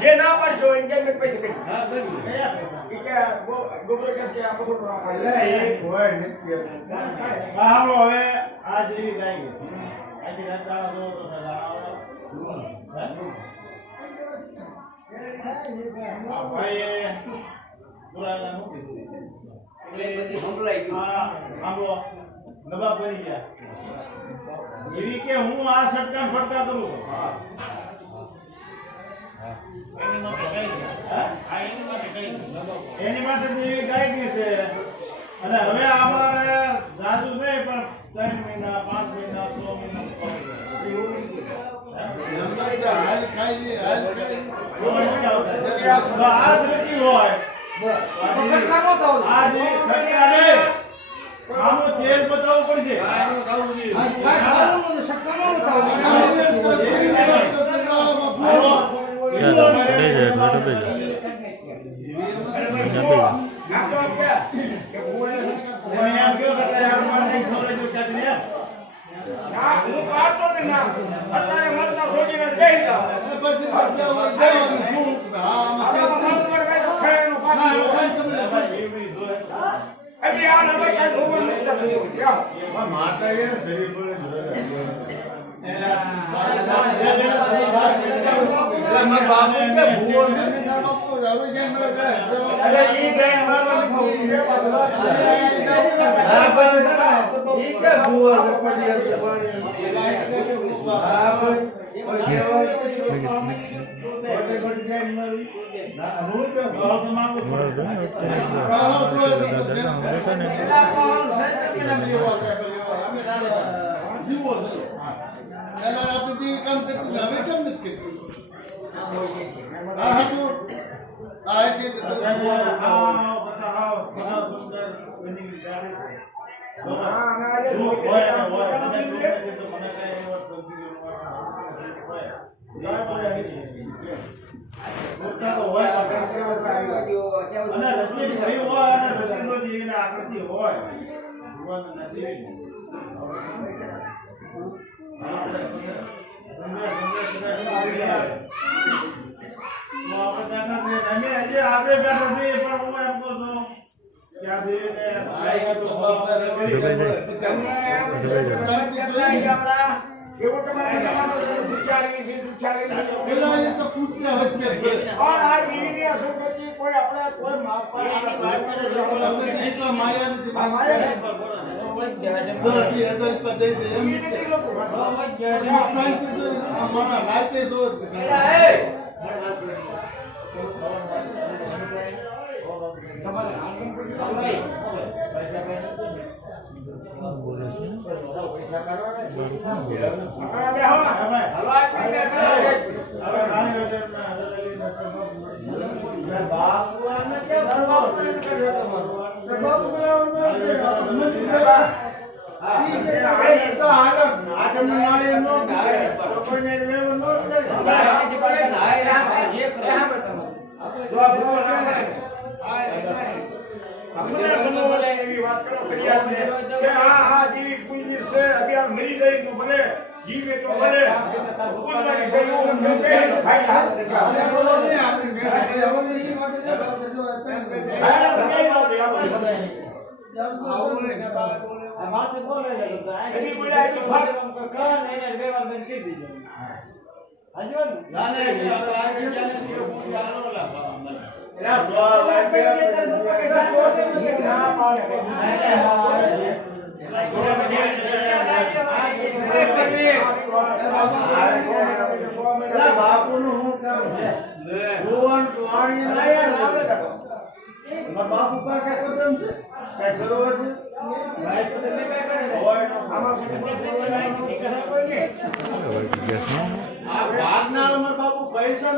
જે ના પાડશો એને પૈસા કરી ગોબર કેસ કે આપો છો એક હોય નથી હાલો હવે આ જેવી ગાય આજે રાતા દો તો ભાઈ પુરાના મૂકી એટલે સંભળાઈ ગયું આંબળો નવા પડી ગયા એવી કે હું આ સટકા ફટકા કરું છું એની માટે એવી ગાયકી છે અને હવે અમારે જાજુ નહીં પણ 3 મહિના 5 મહિના 6 મહિના આજ નથી હોય આજ સરકારે આનું તેલ બતાવવું પડશે જીવે તો ભલે ભગવાનની સેવા નથી ભાઈ હાથ બાપુ નું શું કામ છે બાપુ પાસે કદમ છે કઈ કરવો છે આ ભાગના બાપુ પૈસા